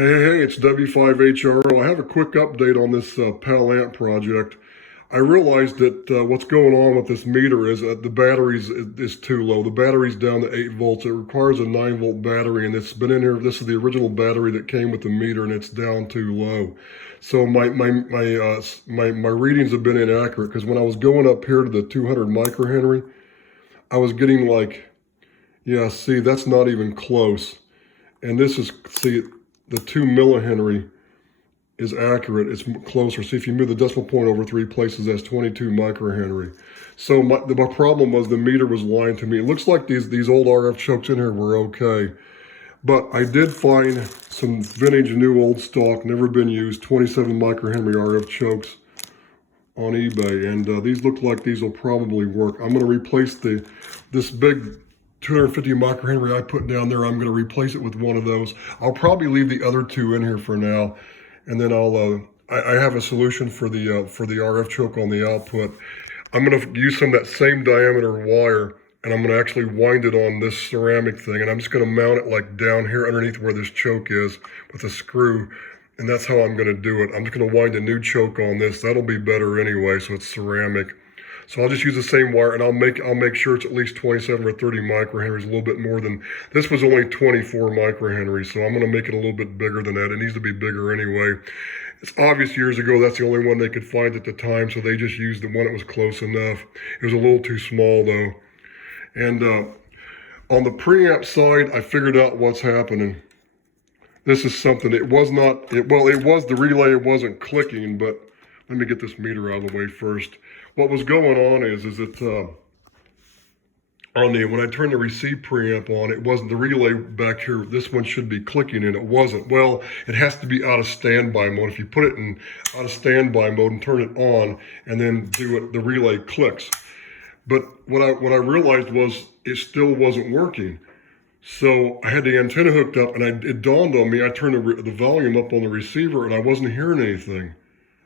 Hey, it's W5HRO. I have a quick update on this PAL amp project. I realized that what's going on with this meter is the batteries is too low. The battery's down to 8 volts. It requires a 9-volt battery, and it's been in here. This is the original battery that came with the meter, and it's down too low. So my readings have been inaccurate, because when I was going up here to the 200 microhenry, I was getting like, yeah, see, that's not even close. And this is, see, the 2 millihenry is accurate. It's closer. See, if you move the decimal point over 3 places, that's 22 microhenry. So my problem was the meter was lying to me. It looks like these old RF chokes in here were okay. But I did find some vintage, new, old stock, never been used, 27 microhenry RF chokes on eBay. And these look like these will probably work. I'm going to replace this big 250 microhenry I put down there. I'm going to replace it with one of those. I'll probably leave the other two in here for now, and then I have a solution for the RF choke on the output. I'm going to use some of that same diameter wire, and I'm going to actually wind it on this ceramic thing, and I'm just going to mount it like down here underneath where this choke is with a screw, and that's how I'm going to do it. I'm just going to wind a new choke on this. That'll be better anyway, so it's ceramic. So I'll just use the same wire, and I'll make sure it's at least 27 or 30 microhenries, a little bit more than, this was only 24 microhenries, so I'm going to make it a little bit bigger than that. It needs to be bigger anyway. It's obvious years ago that's the only one they could find at the time, so they just used the one that was close enough. It was a little too small though. And on the preamp side, I figured out what's happening. This is something, it was the relay, it wasn't clicking, but let me get this meter out of the way first. What was going on is that when I turned the receive preamp on, it wasn't the relay back here. This one should be clicking, and it wasn't. Well, it has to be out of standby mode. If you put it in out of standby mode and turn it on, and then do it, the relay clicks. But what I realized was it still wasn't working. So I had the antenna hooked up, and it dawned on me. I turned the volume up on the receiver, and I wasn't hearing anything.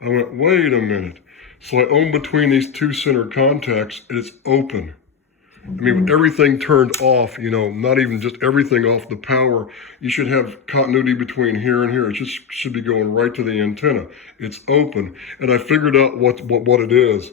I went, wait a minute. So I own between these two center contacts, and it's open. I mean, with everything turned off, you know, not even just everything off the power, you should have continuity between here and here. It just should be going right to the antenna. It's open. And I figured out what it is.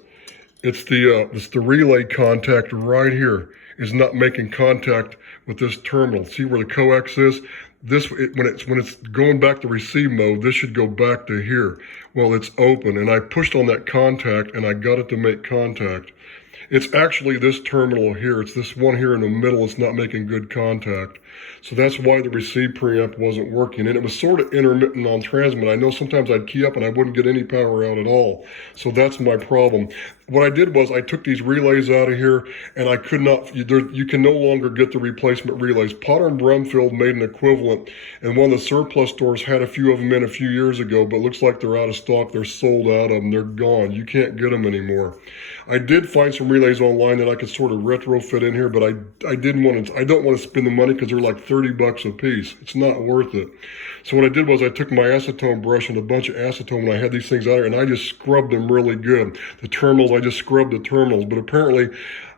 It's the relay contact right here is not making contact with this terminal. See where the coax is? When it's going back to receive mode, this should go back to here. Well, it's open, and I pushed on that contact, and I got it to make contact. It's actually this terminal here. It's this one here in the middle. It's not making good contact. So that's why the receive preamp wasn't working. And it was sort of intermittent on transmit. I know sometimes I'd key up and I wouldn't get any power out at all. So that's my problem. What I did was I took these relays out of here, and I could not, you can no longer get the replacement relays. Potter and Brumfield made an equivalent, and one of the surplus stores had a few of them in a few years ago, but looks like they're out of stock. They're sold out of them. They're gone. You can't get them anymore. I did find some relays online that I could sort of retrofit in here, but I don't want to spend the money because they're like 30 bucks a piece. It's not worth it. So what I did was I took my acetone brush and a bunch of acetone when I had these things out here, and I just scrubbed them really good. The terminals, I just scrubbed the terminals, but apparently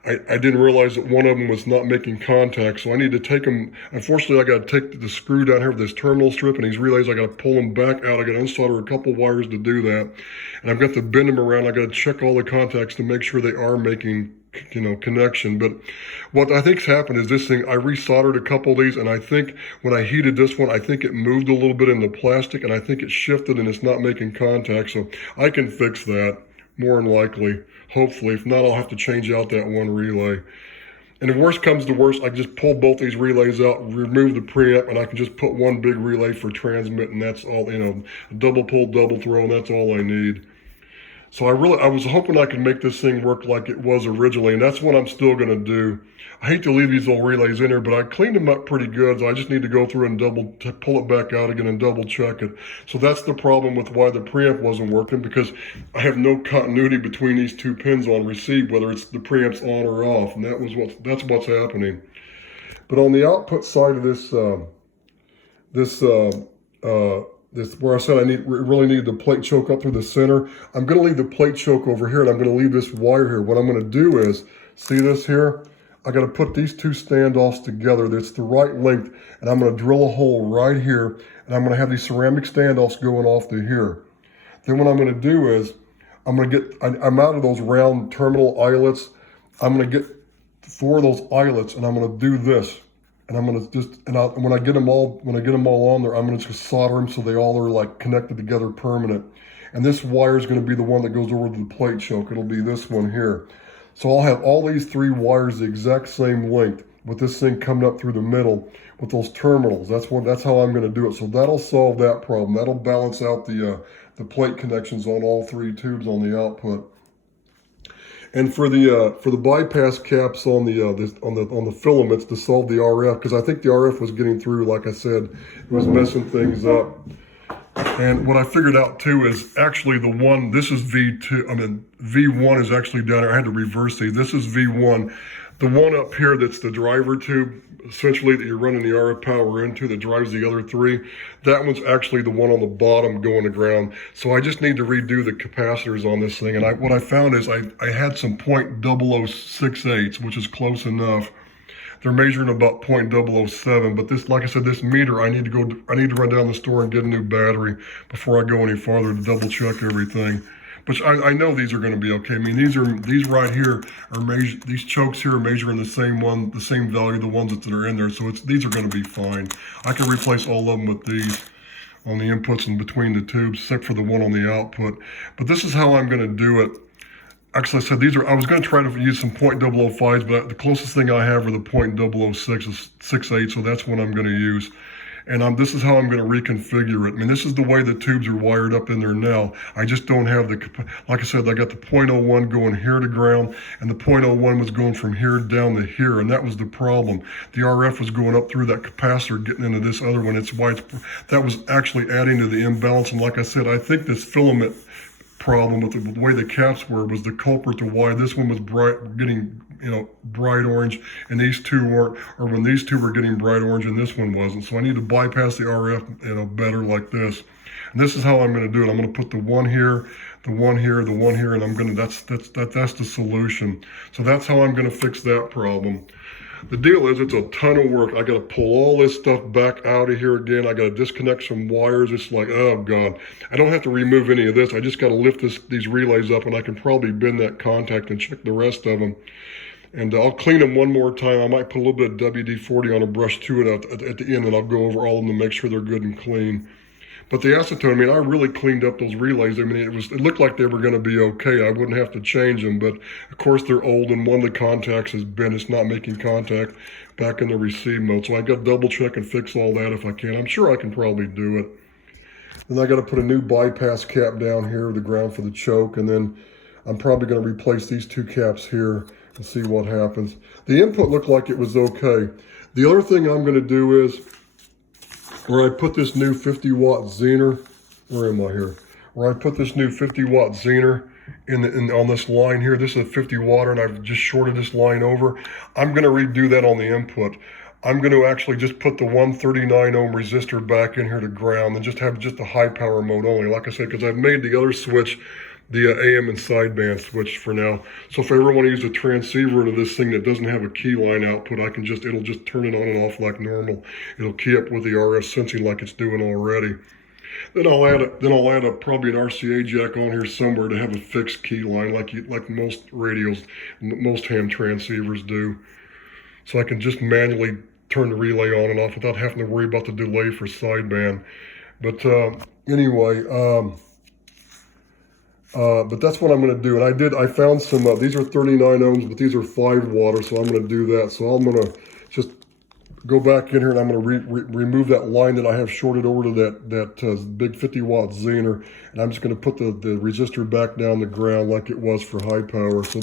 I didn't realize that one of them was not making contact, so I need to take them. Unfortunately, I got to take the screw down here with this terminal strip, and these relays, I got to pull them back out. I got to unsolder a couple wires to do that, and I've got to bend them around. I got to check all the contacts to make sure they are making, you know, connection. But what I think's happened is this thing, I resoldered a couple of these, and I think when I heated this one, I think it moved a little bit in the plastic, and I think it shifted and it's not making contact. So I can fix that more than likely, hopefully. If not, I'll have to change out that one relay. And if worst comes to worst, I can just pull both these relays out, remove the preamp, and I can just put one big relay for transmit, and that's all, you know, double pull, double throw, and that's all I need. So I was hoping I could make this thing work like it was originally, and that's what I'm still going to do. I hate to leave these little relays in here, but I cleaned them up pretty good, so I just need to go through and pull it back out again and double check it. So that's the problem with why the preamp wasn't working, because I have no continuity between these two pins on receive, whether it's the preamp's on or off, and that's what's happening. But on the output side of this where I said I really need the plate choke up through the center, I'm going to leave the plate choke over here, and I'm going to leave this wire here. What I'm going to do is, see this here? I got to put these two standoffs together. That's the right length, and I'm going to drill a hole right here, and I'm going to have these ceramic standoffs going off to here. Then what I'm going to do is, I'm out of those round terminal eyelets. I'm going to get 4 of those eyelets, and I'm going to do this. And I'm going to just, when I get them all on there, I'm going to just solder them so they all are like connected together permanent. And this wire is going to be the one that goes over to the plate choke. It'll be this one here. So I'll have all these 3 wires the exact same length with this thing coming up through the middle with those terminals. That's how I'm going to do it. So that'll solve that problem. That'll balance out the plate connections on all 3 tubes on the output. And for the bypass caps on the filaments to solve the RF, because I think the RF was getting through, like I said, it was messing things up. And what I figured out too is actually this is V2, V1 is actually down there. I had to reverse these. This is V1. The one up here that's the driver tube, essentially, that you're running the RF power into that drives the other 3, that one's actually the one on the bottom going to ground. So I just need to redo the capacitors on this thing. And what I found is I had some .0068, which is close enough. They're measuring about .007, but this, like I said, this meter, I need to run down the store and get a new battery before I go any farther to double check everything. But I know these are going to be okay. I mean, these right here are these chokes here are measuring the same value, the ones that are in there. So these are going to be fine. I can replace all of them with these on the inputs and between the tubes, except for the one on the output. But this is how I'm going to do it. Actually, I said I was going to try to use some .005s, but the closest thing I have are the .006, so that's what I'm going to use. And this is how I'm going to reconfigure it. I mean, this is the way the tubes are wired up in there now. I just don't have like I said, I got the .01 going here to ground, and the .01 was going from here down to here, and that was the problem. The RF was going up through that capacitor, getting into this other one. That was actually adding to the imbalance. And like I said, I think this filament problem with the way the caps were was the culprit to why this one was getting bright orange and these 2 weren't, or when these 2 were getting bright orange and this one wasn't. So I need to bypass the RF better like this. And this is how I'm going to do it. I'm going to put the one here, the one here, the one here, and I'm going to that's the solution. So that's how I'm going to fix that problem. The deal is, it's a ton of work. I got to pull all this stuff back out of here again. I got to disconnect some wires. It's like, oh God. I don't have to remove any of this. I just got to lift these relays up, and I can probably bend that contact and check the rest of them. And I'll clean them one more time. I might put a little bit of WD-40 on a brush to it at the end, and I'll go over all of them to make sure they're good and clean. But the acetone, I mean, I really cleaned up those relays. I mean, it looked like they were going to be okay. I wouldn't have to change them, but of course they're old, and one of the contacts has bent. It's not making contact back in the receive mode. So I got to double check and fix all that if I can. I'm sure I can probably do it. Then I got to put a new bypass cap down here, the ground for the choke, and then I'm probably going to replace these 2 caps here and see what happens. The input looked like it was okay. The other thing I'm going to do is, where I put this new 50-watt Zener, where am I here? Where I put this new 50-watt Zener on this line here. This is a 50 watt, and I've just shorted this line over. I'm going to redo that on the input. I'm going to actually just put the 139 ohm resistor back in here to ground and just have a high power mode only. Like I said, because I've made the other switch the AM and sideband switch for now. So if I ever want to use a transceiver into this thing that doesn't have a key line output, it'll just turn it on and off like normal. It'll key up with the RF sensing like it's doing already. Then I'll add probably an RCA jack on here somewhere to have a fixed key line like most radios, most ham transceivers do. So I can just manually turn the relay on and off without having to worry about the delay for sideband. But anyway, but that's what I'm going to do. And I found some, these are 39 ohms, but these are 5 watt, so I'm going to do that. So I'm going to just go back in here and I'm going to remove that line that I have shorted over to that big 50 watt Zener. And I'm just going to put the resistor back down the ground like it was for high power. So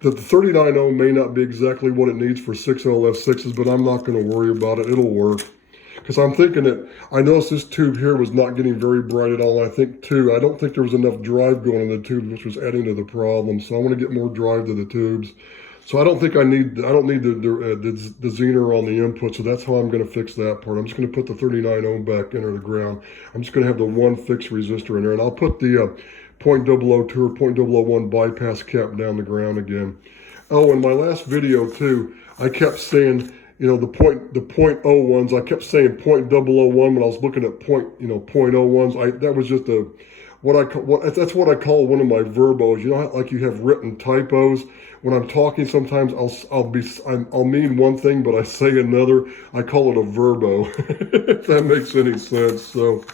the 39 ohm may not be exactly what it needs for 6 LF6s, but I'm not going to worry about it. It'll work. Because I'm thinking that, I noticed this tube here was not getting very bright at all. I think too, I don't think there was enough drive going in the tubes, which was adding to the problem. So I want to get more drive to the tubes. So I don't need the Zener on the input. So that's how I'm going to fix that part. I'm just going to put the 39 ohm back into the ground. I'm just going to have the one fixed resistor in there, and I'll put the 0.002 or 0.001 bypass cap down the ground again. Oh, in my last video too, I kept saying, you know, the point oh ones. I kept saying .001 when I was looking at point oh ones. That was just that's what I call one of my verbos. You know, how, like you have written typos. When I'm talking, sometimes I'll mean one thing, but I say another. I call it a verbo. If that makes any sense. So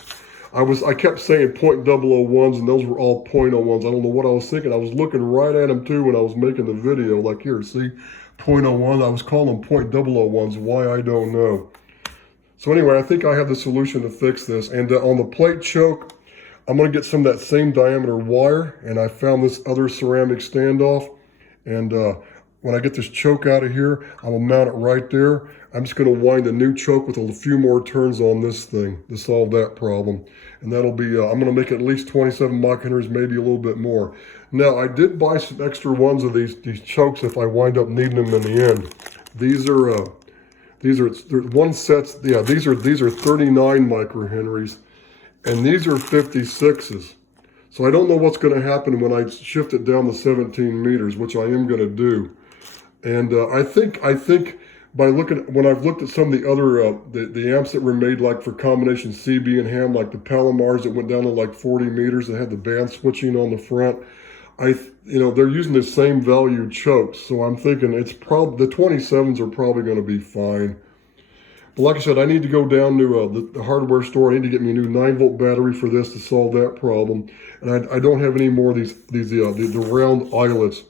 I kept saying .001s, and those were all .01s. I don't know what I was thinking. I was looking right at them too when I was making the video. Like, here, see, .01. I was calling them .001s. Why, I don't know. So anyway, I think I have the solution to fix this. And on the plate choke, I'm going to get some of that same diameter wire, and I found this other ceramic standoff. And when I get this choke out of here, I will mount it right there. I'm just going to wind a new choke with a few more turns on this thing to solve that problem. And that'll be, I'm going to make it at least 27 Mach Henrys, maybe a little bit more. Now, I did buy some extra ones of these chokes if I wind up needing them in the end. These are one sets, yeah, these are 39 microhenries, and these are 56s. So I don't know what's going to happen when I shift it down to 17 meters, which I am going to do. And I think by when I've looked at some of the other the amps that were made like for combination CB and ham, like the Palomars that went down to like 40 meters that had the band switching on the front, they're using the same value chokes. So I'm thinking the 27s are probably going to be fine. But like I said, I need to go down to the hardware store. I need to get me a new 9-volt battery for this to solve that problem. And I don't have any more of the round eyelets.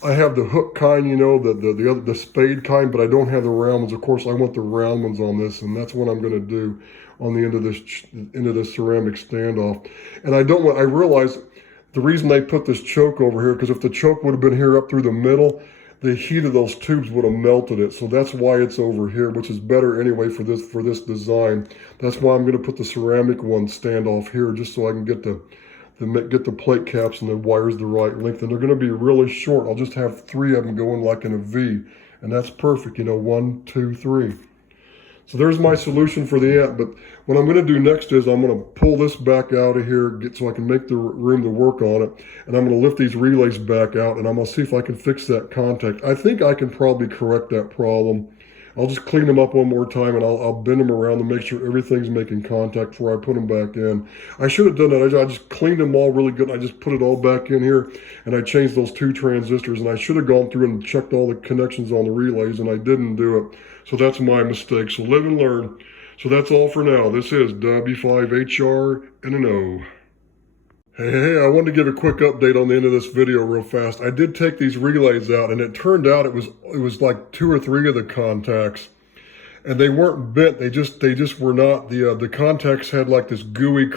I have the hook kind, you know, the spade kind, but I don't have the round ones. Of course, I want the round ones on this, and that's what I'm going to do on the end of this ceramic standoff. And I realize the reason they put this choke over here, because if the choke would have been here up through the middle, the heat of those tubes would have melted it. So that's why it's over here, which is better anyway for this design. That's why I'm going to put the ceramic one standoff here, just so I can get the plate caps and the wires the right length. And they're going to be really short. I'll just have 3 of them going like in a V, and that's perfect. You know, 1, 2, 3. So there's my solution for the amp. But what I'm going to do next is I'm going to pull this back out of here so I can make the room to work on it. And I'm going to lift these relays back out, and I'm going to see if I can fix that contact. I think I can probably correct that problem. I'll just clean them up one more time, and I'll bend them around to make sure everything's making contact before I put them back in. I should have done that. I just cleaned them all really good. I just put it all back in here, and I changed those 2 transistors, and I should have gone through and checked all the connections on the relays, and I didn't do it. So that's my mistake. So live and learn. So that's all for now. This is W5HR and an O. Hey, I wanted to give a quick update on the end of this video real fast. I did take these relays out, and it turned out it was like 2 or 3 of the contacts, and they weren't bent. They just were not. The contacts had like this gooey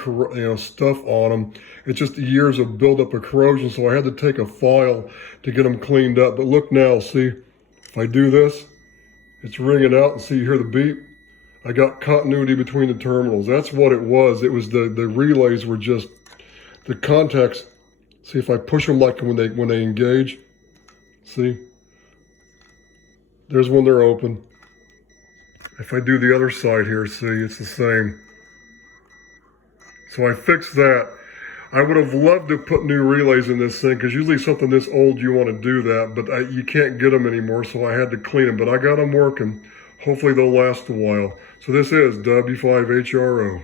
stuff on them. It's just years of buildup of corrosion, so I had to take a file to get them cleaned up. But look now, see, if I do this, it's ringing out, and see, you hear the beep. I got continuity between the terminals. That's what it was. It was the relays were just. The contacts, see if I push them like when they engage, see, there's when they're open. If I do the other side here, see, it's the same. So I fixed that. I would have loved to put new relays in this thing, because usually something this old you want to do that, but you can't get them anymore, so I had to clean them. But I got them working. Hopefully they'll last a while. So this is W5HRO.